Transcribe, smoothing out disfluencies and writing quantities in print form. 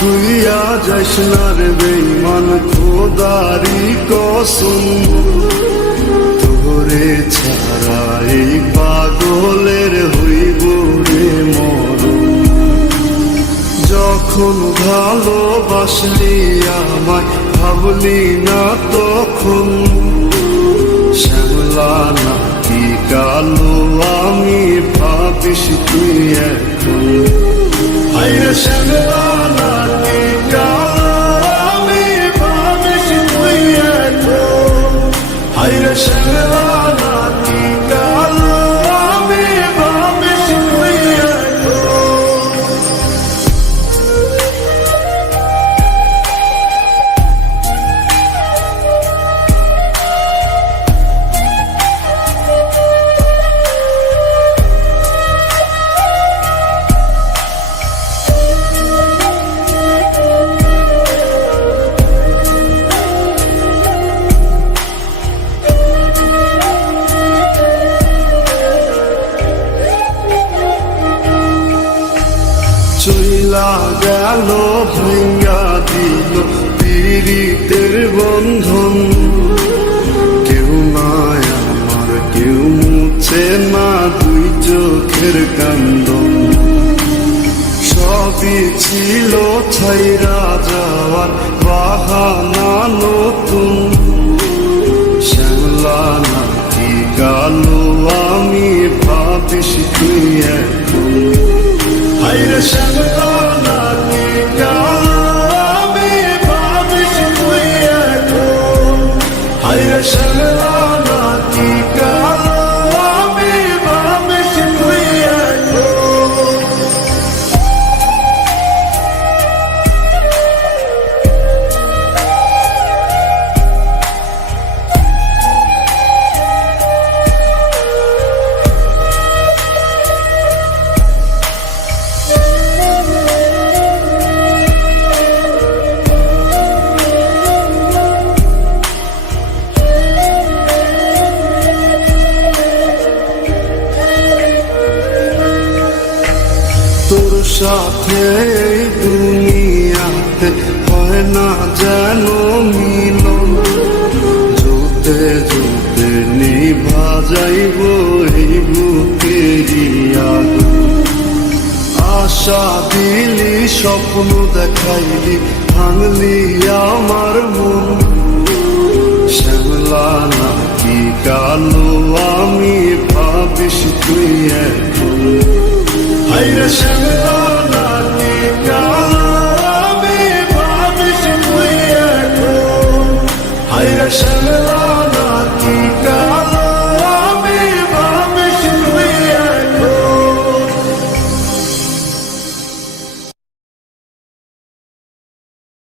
ভুইয়া যাইস না রে বেঈমান খোদারি কসম, তোরে ছাড়া এই পাগলের হইব রে মরণ। যখন ভালোবাসলি আমায় ভাবলি না তখন, শ্যামলা নাকি কালো আমি ভাবিস তুই এখন। হায়রে শ্যামলা নাকি কালো আমি ভাবিস তুই এখন। হায়রে শ্যামলা নাকি কালো আমি ভাবিস তুই এখন। চইলা গেল ভেঙ্গা দিল পীড়িতের বন্ধন, কেউ নাই আমার কেউ মুছে না দুই চোখের কান্দন। সবই ছিল ছাইরা যাওয়ার বাহানা নতুন, শ্যামলা নাকি কালো আমি ভাবিস তুই এখন। হায়রে শ্যামলা নাকি কালো আমি ভাবিস তুই এখন। হায়রে শ্যামলা নাকি কালো আমি ভাবিস তুই এখন। তোর সাথে এই দুনিয়াতে হয় না যেন মিলন, জোতে জোতে নিভা যাইব এই বুকেরই আগুন। আশা দিলি স্বপ্ন দেখাইলি ভাঙলি আমার মন, শ্যামলা নাকি কালো আমি ভাবিস তুই এখন। হায়রে শ্যামলা